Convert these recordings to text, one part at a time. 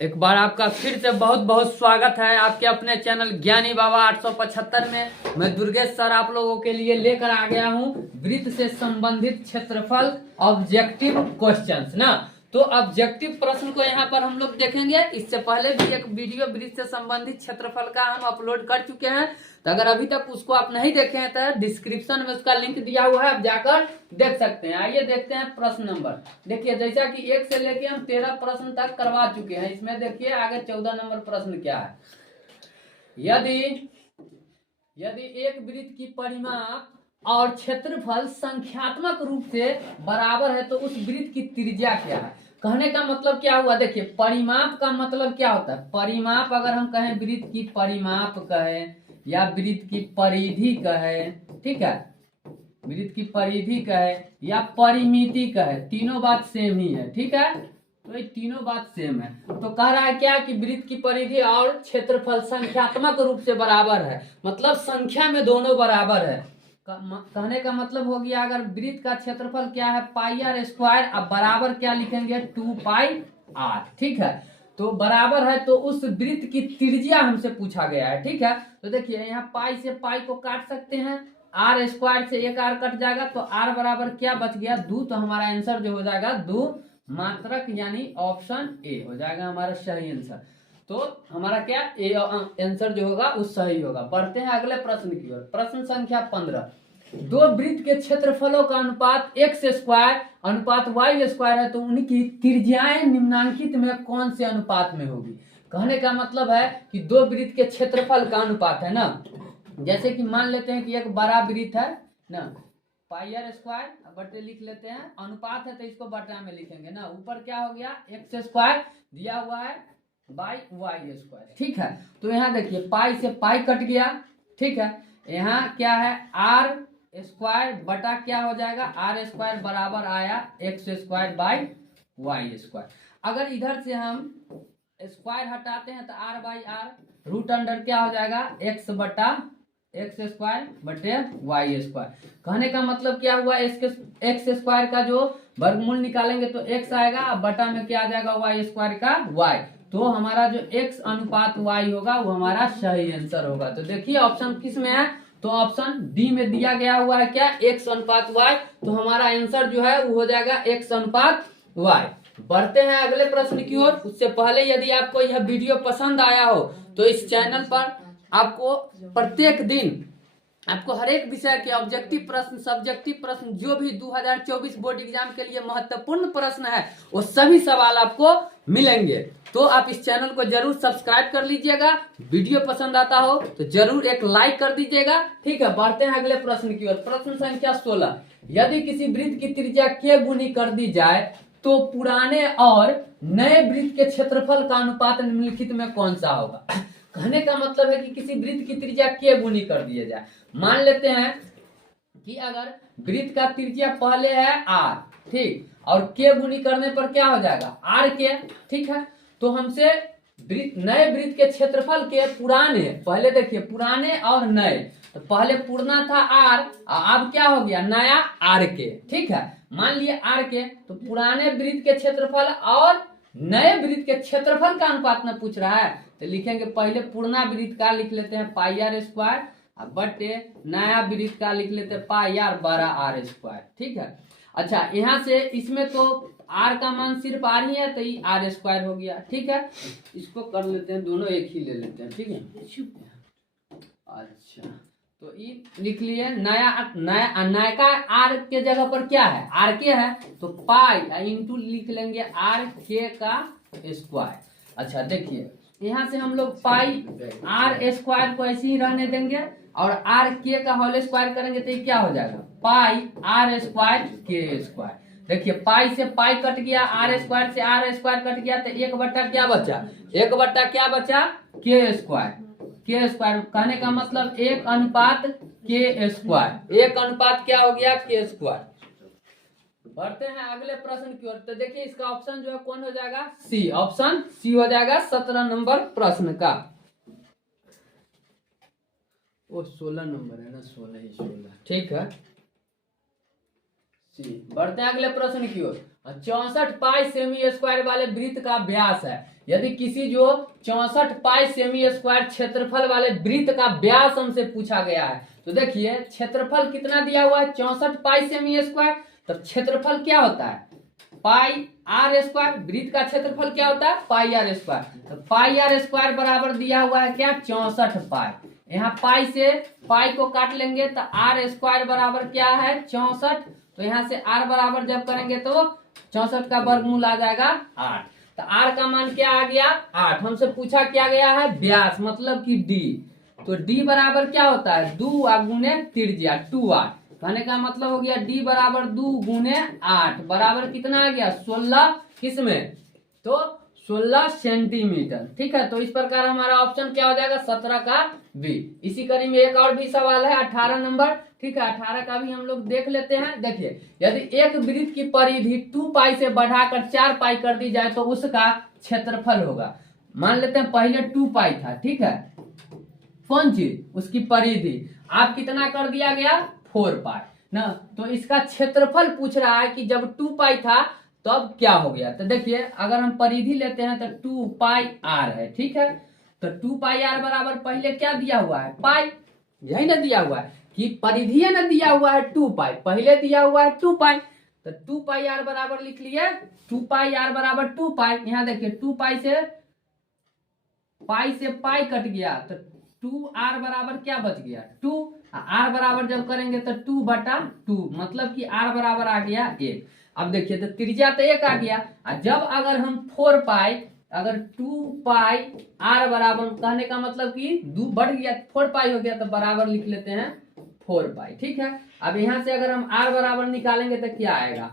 एक बार आपका फिर से बहुत बहुत स्वागत है आपके अपने चैनल ज्ञानी बाबा 875 में। मैं दुर्गेश सर आप लोगों के लिए लेकर आ गया हूं वृत्त से संबंधित क्षेत्रफल ऑब्जेक्टिव क्वेश्चंस ना। तो ऑब्जेक्टिव प्रश्न को यहाँ पर हम लोग देखेंगे। इससे पहले भी एक वीडियो वृत्त से संबंधित क्षेत्रफल का हम अपलोड कर चुके हैं, तो अगर अभी तक उसको आप नहीं देखे हैं तो डिस्क्रिप्शन में उसका लिंक दिया हुआ है, आप जाकर देख सकते हैं। आइए देखते हैं प्रश्न नंबर। देखिए जैसा कि 1 से लेके हम 13 प्रश्न तक करवा चुके हैं, इसमें देखिए आगे 14 नंबर प्रश्न क्या है। यदि एक वृत्त की परिमाप और क्षेत्रफल संख्यात्मक रूप से बराबर है तो उस वृत्त की त्रिज्या क्या है। कहने का मतलब क्या हुआ, देखिए परिमाप का मतलब क्या होता है। परिमाप अगर हम कहें वृत्त की परिमाप कहें या वृत्त की परिधि कहे, ठीक है, वृत्त की परिधि कहे या परिमिति कहे, तीनों बात सेम ही है, ठीक है। तो ये तीनों बात सेम है। तो कह रहा है क्या कि वृत्त की परिधि और क्षेत्रफल संख्यात्मक रूप से बराबर है, मतलब संख्या में दोनों बराबर है। कहने का मतलब हो गया अगर वृत्त का क्षेत्रफल क्या है पाई आर स्क्वायर, अब बराबर क्या लिखेंगे 2 पाई आर, ठीक है। तो बराबर है तो उस वृत्त की त्रिज्या हमसे पूछा गया है, ठीक है। तो देखिए यहाँ पाई से पाई को काट सकते हैं, आर स्क्वायर से एक आर कट जाएगा तो आर बराबर क्या बच गया 2। तो हमारा आंसर जो हो जाएगा 2 मात्रक यानी ऑप्शन ए हो जाएगा हमारा सही आंसर। तो हमारा क्या ए आंसर जो होगा वो सही होगा। बढ़ते हैं अगले प्रश्न की ओर। प्रश्न संख्या 15। दो वृत्त के क्षेत्रफलों का अनुपात एक्स स्क्वायर अनुपात वाई स्क्वायर है तो उनकी त्रिज्याएं निम्नांकित में कौन से अनुपात में होगी। कहने का मतलब है कि दो वृत्त के क्षेत्रफल का अनुपात है ना। जैसे कि मान लेते हैं कि एक बड़ा वृत्त है ना, पाई आर स्क्वायर बटे लिख लेते हैं, अनुपात है तो इसको बटा में लिखेंगे ना। ऊपर क्या हो गया एक्स स्क्वायर दिया हुआ है बाई वाई स्क्वायर, ठीक है। तो यहाँ देखिए पाई से पाई कट गया, ठीक है। यहाँ क्या है आर स्क्वायर बटा क्या हो जाएगा आर स्क्वायर बराबर आया x square by y square. अगर इधर से हम स्क्वायर हटाते हैं तो r by r root under क्या हो जाएगा एक्स बटा एक्स स्क्वायर बटे वाई स्क्वायर। कहने का मतलब क्या हुआ एक्स स्क्वायर का जो वर्गमूल निकालेंगे तो एक्स आएगा, बटा में क्या आ जाएगा वाई स्क्वायर का वाई। तो हमारा जो एक्स अनुपात वाई होगा वो हमारा सही आंसर होगा। तो देखिए ऑप्शन किस में है, तो ऑप्शन डी में दिया गया हुआ है क्या एक्स अनुपात वाई। तो हमारा आंसर जो है वो हो जाएगा एक्स अनुपात वाई। बढ़ते हैं अगले प्रश्न की ओर। उससे पहले यदि आपको यह वीडियो पसंद आया हो तो इस चैनल पर आपको प्रत्येक दिन आपको हर एक विषय के ऑब्जेक्टिव प्रश्न सब्जेक्टिव प्रश्न जो भी 2024 बोर्ड एग्जाम के लिए महत्वपूर्ण प्रश्न है वो सभी सवाल आपको मिलेंगे। तो आप इस चैनल को जरूर सब्सक्राइब कर लीजिएगा। वीडियो पसंद आता हो तो जरूर एक लाइक कर दीजिएगा, ठीक है। बढ़ते हैं अगले प्रश्न की ओर। प्रश्न संख्या 16। यदि किसी वृत्त की त्रिज्या k गुनी कर दी जाए तो पुराने और नए वृत्त के क्षेत्रफल का अनुपात निम्नलिखित में कौन सा होगा। कहने का मतलब है कि किसी वृत्त की त्रिज्या k गुनी कर दिया जाए। मान लेते हैं कि अगर वृत्त का त्रिज्या पहले है r, ठीक, और k गुनी करने पर क्या हो जाएगा r के, ठीक है। तो हमसे नए वृत्त के क्षेत्रफल के पुराने, पहले देखिए पुराने और नए, तो पहले पुराना था r अब क्या हो गया नया r के, ठीक है। मान लिए r के, तो पुराने वृत्त के क्षेत्रफल और नए वृत्त के क्षेत्रफल का अनुपात में पूछ रहा है तो लिखेंगे पहले पुराना वृत्त का लिख लेते हैं पाई आर स्क्वायर बटे नया वृत्त का लिख लेते हैं पाई आर बड़ा आर स्क्वायर, ठीक है। अच्छा यहाँ से इसमें तो आर का मान सिर्फ आर ही है तो ये आर स्क्वायर हो गया, ठीक है। इसको कर लेते हैं दोनों एक ही ले लेते हैं, ठीक है। अच्छा तो ये लिख लिए नया का आर के जगह पर क्या है आर के है तो पाई इंटू लिख लेंगे आर के का स्क्वायर। अच्छा देखिए यहाँ से हम लोग पाई आर स्क्वायर को ऐसे ही रहने देंगे और आर के का होल स्क्वायर करेंगे तो ये क्या हो जाएगा पाई आर स्क्वायर के स्क्वायर। देखिए पाई से पाई कट गया, आर स्क्वायर से आर स्क्वायर कट गया तो एक बट्टा क्या बचा के स्क्वायर। के स्क्वायर कहने का मतलब एक अनुपात के स्क्वायर, एक अनुपात क्या हो गया के स्क्वायर। बढ़ते हैं अगले प्रश्न की ओर। तो देखिए इसका ऑप्शन जो है कौन हो जाएगा सी, ऑप्शन सी हो जाएगा 17 नंबर प्रश्न का। वो 16 नंबर है ना, 16 ही 16, ठीक है सी। बढ़ते हैं अगले प्रश्न की ओर। 64 पाई सेमी स्क्वायर वाले वृत्त का व्यास है। यदि किसी जो 64 पाई सेमी स्क्वायर क्षेत्रफल वाले वृत्त का व्यास हमसे पूछा गया है, तो देखिए क्षेत्रफल कितना दिया हुआ है 64 पाई सेमी स्क्वायर, तो क्षेत्रफल क्या होता है पाई आर स्क्वायर। वृत्त का क्षेत्रफल क्या होता है पाई आर स्क्वायर। तो पाई आर स्क्वायर बराबर दिया हुआ है क्या 64 पाई। यहाँ पाई से पाई को काट लेंगे तो आर स्क्वायर बराबर क्या है 64। तो यहाँ से आर बराबर जब करेंगे तो 64 का वर्गमूल आ जाएगा 8। तो आर का मान क्या आ गया 8। हमसे पूछा क्या गया है व्यास मतलब कि डी। तो डी बराबर क्या होता है 2 गुने त्रिज्या 2r। कहने का मतलब हो गया डी बराबर 2 गुने 8 बराबर कितना आ गया 16। किसमें तो 16 सेंटीमीटर। ठीक है, तो इस प्रकार हमारा ऑप्शन क्या हो जाएगा 17 का बी। इसी कड़ी में एक और भी सवाल है 18 नंबर। ठीक है, 18 का भी हम लोग देख लेते हैं। देखिए यदि एक वृत्त की परिधि 2 पाई से बढ़ाकर 4 पाई कर दी जाए तो उसका क्षेत्रफल होगा। मान लेते हैं पहले 2 पाई था, ठीक है, कौन चीज उसकी परिधि, आप कितना कर दिया गया 4 पाई ना। तो इसका क्षेत्रफल पूछ रहा है कि जब 2 पाई था तो अब क्या हो गया। तो देखिए अगर हम परिधि लेते हैं तो 2 पाई आर है। ठीक है, तो 2 पाई आर बराबर पहले क्या दिया हुआ है पाई, यही ना दिया हुआ है कि परिधि ना दिया हुआ है 2 पाई, पहले दिया हुआ है 2 पाई। तो 2 पाई आर बराबर लिख लिए 2 पाई आर बराबर 2 पाई। यहाँ देखिए 2 पाई से पाई कट गया तो 2r बराबर क्या बच गया 2। r बराबर जब करेंगे तो 2/2 मतलब कि r बराबर आ गया 1। अब देखिए तो त्रिज्या तो 1 आ गया। जब अगर हम 4 पाई अगर 2 पाई r बराबर कहने का मतलब कि 2 बढ़ गया 4 पाई हो गया तो बराबर लिख लेते हैं 4 पाई। ठीक है, अब यहाँ से अगर हम r बराबर निकालेंगे तो क्या आएगा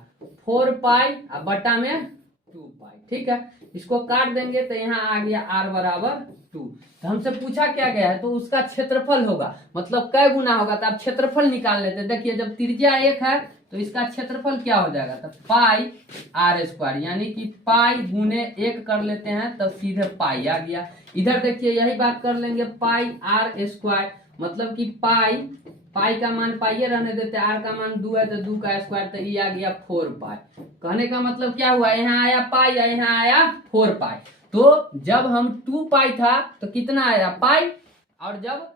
4 पाई बटा में 2 पाई। ठीक है, इसको काट देंगे तो यहाँ आ गया r बराबर 2। तो हमसे पूछा क्या गया है तो उसका क्षेत्रफल होगा, मतलब कै गुना होगा। तो आप क्षेत्रफल निकाल लेते हैं। देखिए जब त्रिज्या 1 है तो इसका क्षेत्रफल क्या हो जाएगा तो पाई आर स्क्वायर, यानी कि पाई गुने 1 कर लेते हैं तब सीधे पाई आ गया। इधर देखिए यही बात कर लेंगे पाई आर स्क्वायर मतलब कि पाई का मान पाई रहने देते, आर का मान 2 है तो 2 का स्क्वायर, तो ये आ गया 4 पाई। कहने का मतलब क्या हुआ यहाँ आया पाई यहाँ आया 4 पाई। तो जब हम 2 पाई था तो कितना आया पाई, और जब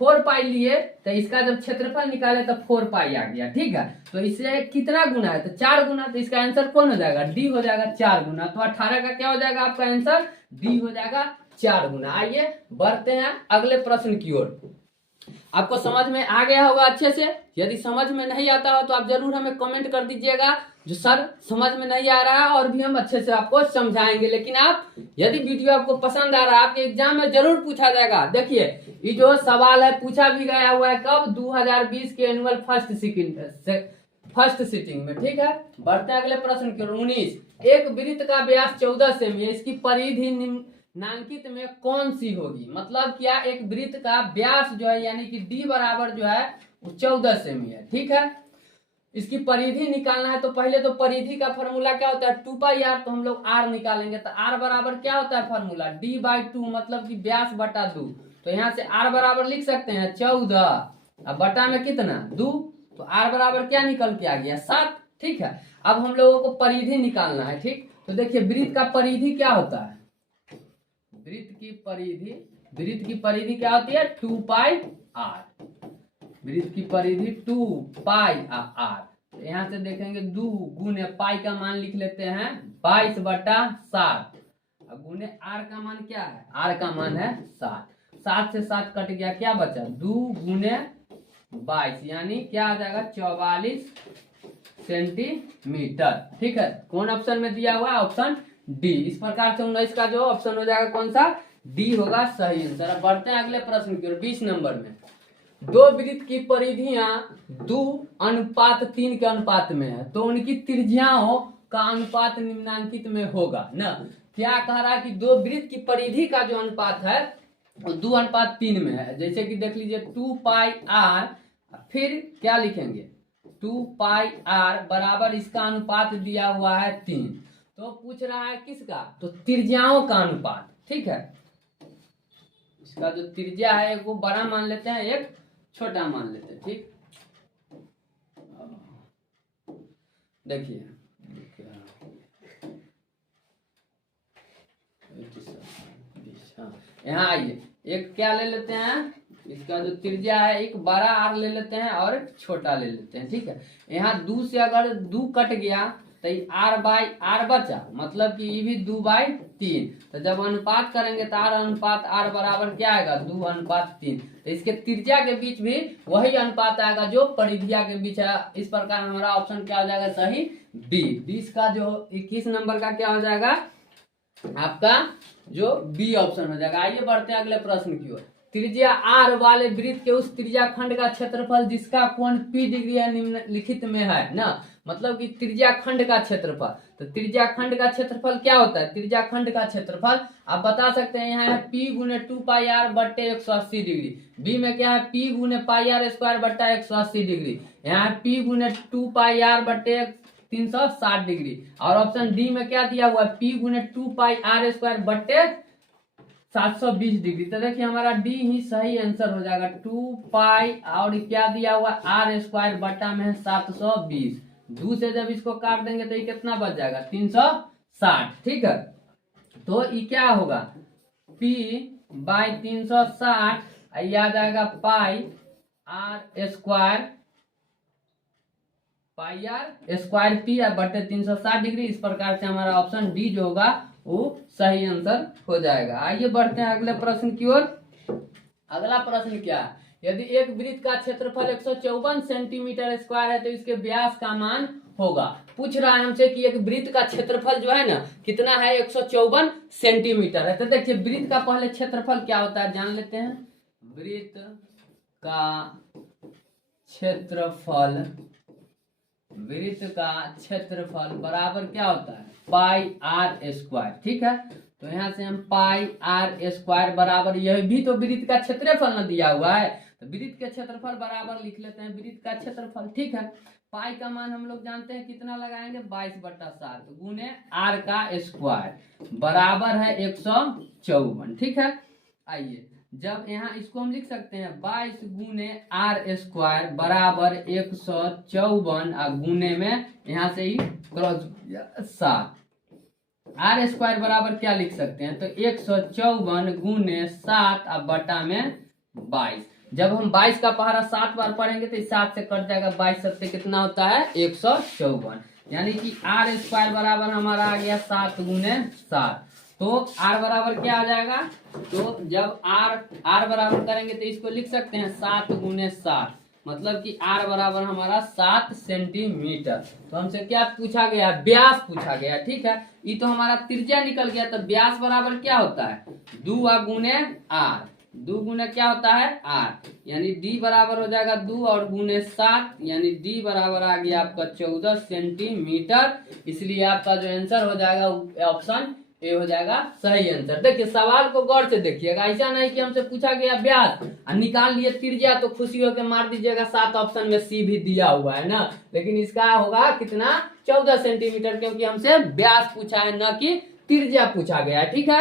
4 पाई लिए तो इसका जब क्षेत्रफल निकाले तो 4 पाई आ गया। ठीक है, तो इससे कितना गुना है तो 4 गुना। तो इसका आंसर कौन हो जाएगा डी हो जाएगा 4 गुना। तो 18 का क्या हो जाएगा आपका आंसर डी हो जाएगा 4 गुना। आइए बढ़ते हैं अगले प्रश्न की ओर। आपको समझ में आ गया होगा अच्छे से। यदि समझ में नहीं आता हो तो आप जरूर हमें कमेंट कर दीजिएगा जो सर समझ में नहीं आ रहा है, और भी हम अच्छे से आपको समझाएंगे। लेकिन आप यदि वीडियो आपको पसंद आ रहा है आपके एग्जाम में जरूर पूछा जाएगा। देखिए ये जो सवाल है पूछा भी गया हुआ है कब 2020 के एनुअल फर्स्ट सिटिंग में। ठीक है, बढ़ते हैं अगले प्रश्न की ओर। 19 एक वृत्त का व्यास 14 सेमी है, इसकी परिधि नांकित में कौन सी होगी। मतलब क्या एक वृत्त का व्यास जो है यानी कि डी बराबर जो है वो 14 सेमी है। ठीक है, इसकी परिधि निकालना है तो पहले तो परिधि का फॉर्मूला क्या होता है 2 पाई आर, तो हम लोग आर निकालेंगे। तो आर बराबर क्या होता है फॉर्मूला d/2 मतलब कि व्यास बटा 2। तो यहाँ से आर बराबर लिख सकते हैं 14 अब बटा में कितना 2, तो आर बराबर क्या निकल के आ गया 7। ठीक है, अब हम लोगों को परिधि निकालना है। ठीक, तो देखिए वृत्त का परिधि क्या होता है, वृत्त की परिधि क्या होती है 2 पाई आर। वृत्त की परिधि 2 पाई आर। तो यहाँ से देखेंगे 2 गुने पाई का मान लिख लेते हैं 22/7 गुने आर का मान क्या है, आर का मान है 7। 7 से 7 कट गया, क्या बचा 2 गुने 22 यानी क्या आ जाएगा 44 सेंटीमीटर। ठीक है, कौन ऑप्शन में दिया हुआ है ऑप्शन डी। इस प्रकार से 19 का जो ऑप्शन हो जाएगा कौन सा डी होगा सही आंसर। अब बढ़ते हैं अगले प्रश्न की ओर। 20 नंबर में दो वृत्त की परिधियां 2:3 के अनुपात में है तो उनकी त्रिज्याओं का अनुपात निम्नांकित में होगा ना। क्या कह रहा है कि दो वृत्त की परिधि का जो अनुपात है वो 2:3 में है। जैसे कि देख लीजिए 2 पाई आर, फिर क्या लिखेंगे 2 पाई आर बराबर इसका अनुपात दिया हुआ है 3। तो पूछ रहा है किसका तो त्रिज्याओं का अनुपात। ठीक है, इसका जो त्रिज्या है एक वो बड़ा मान लेते हैं एक छोटा मान लेते हैं। ठीक, देखिए यहाँ आइए, एक क्या ले लेते हैं, इसका जो त्रिज्या है एक बड़ा आर ले लेते हैं और एक छोटा ले लेते हैं, ठीक है। यहाँ 2 से अगर 2 कट गया तो आर बाई आर बचा, मतलब कि ये भी 2/3। तो जब अनुपात करेंगे तो आर अनुपात आर बराबर क्या आएगा, 2:3। तो इसके त्रिज्या के बीच भी वही अनुपात आएगा जो परिधिया के बीच है। इस प्रकार हमारा ऑप्शन क्या हो जाएगा सही, बी। 20 का जो 21 नंबर का क्या हो जाएगा आपका, जो बी ऑप्शन हो जाएगा। आइए बढ़ते हैं अगले प्रश्न की ओर। त्रिज्या आर वाले वृत्त के उस त्रिज्या खंड का क्षेत्रफल जिसका कोण P डिग्री या निम्नलिखित में है ना, मतलब कि त्रिज्या खंड का क्षेत्रफल। तो त्रिज्या खंड का क्षेत्रफल क्या होता है, त्रिज्या खंड का क्षेत्रफल आप बता सकते हैं, यहाँ है P गुने 2πr बट्टे 180 डिग्री। बी में क्या है, P गुने πr² बट्टा 180 डिग्री। यहाँ है P गुने 2πr बट्टे 360 डिग्री। और ऑप्शन डी में क्या दिया हुआ है, P गुने 2πr² बट्टे 720 डिग्री। तो देखिए हमारा डी ही सही आंसर हो जाएगा। 2π और क्या दिया हुआ r² बट्टा में है 720। 2 से जब इसको काट देंगे तो ये कितना बच जाएगा, 360, ठीक है। तो ये क्या होगा, P बाई 360 आ जाएगा पाई r² P बटे 360 डिग्री। इस प्रकार से हमारा ऑप्शन डी जो होगा वो सही आंसर हो जाएगा। आइए बढ़ते हैं अगले प्रश्न की ओर। अगला प्रश्न क्या है, यदि एक वृत्त का क्षेत्रफल 154 सेंटीमीटर स्क्वायर है तो इसके व्यास का मान होगा। पूछ रहा है हमसे कि एक वृत्त का क्षेत्रफल जो है ना कितना है, 154 सेंटीमीटर है। तो देखिए वृत्त का पहले क्षेत्रफल क्या होता है जान लेते हैं। वृत्त का क्षेत्रफल बराबर क्या होता है, πr², ठीक है। तो यहाँ से हम πr² बराबर, यह भी तो वृत्त का क्षेत्रफल न दिया हुआ है, तो वृत्त के क्षेत्रफल बराबर लिख लेते हैं वृत्त का क्षेत्रफल, ठीक है। पाई का मान हम लोग जानते हैं कितना लगाएंगे, 22/7 गुने r² बराबर है 154, ठीक है। आइए जब यहाँ इसको हम लिख सकते हैं 22 गुने r² बराबर 154 और गुने में यहाँ से ही क्रॉस 7, r² बराबर क्या लिख सकते हैं, तो 154 गुने 7 और बटा में 22। जब हम 22 का पहाड़ा 7 बार पढ़ेंगे तो 7 से कट जाएगा, 22 से कितना होता है 154, यानी कि r² बराबर हमारा आ गया 7 गुने 7। तो r बराबर क्या आ जाएगा, तो जब r बराबर करेंगे तो इसको लिख सकते हैं 7 गुने 7, मतलब कि r बराबर हमारा 7 सेंटीमीटर। तो हमसे क्या पूछा गया, व्यास पूछा गया, ठीक है। ये तो हमारा त्रिज्या निकल गया, तो व्यास बराबर क्या होता है 2 गुने r, 2 गुने क्या होता है r, यानी d बराबर हो जाएगा 2 और गुने 7, यानी d बराबर आ गया आपका 14 सेंटीमीटर। इसलिए आपका जो आंसर हो जाएगा ऑप्शन ए हो जाएगा सही आंसर। देखिए सवाल को गौर से देखिएगा, ऐसा नहीं कि हमसे पूछा गया व्यास और निकाल लिए त्रिज्या तो खुशी होकर मार दीजिएगा 7 ऑप्शन में सी भी दिया हुआ है ना, लेकिन इसका होगा कितना 14 सेंटीमीटर, क्योंकि हमसे व्यास पूछा है न कि त्रिज्या पूछा गया है, ठीक है।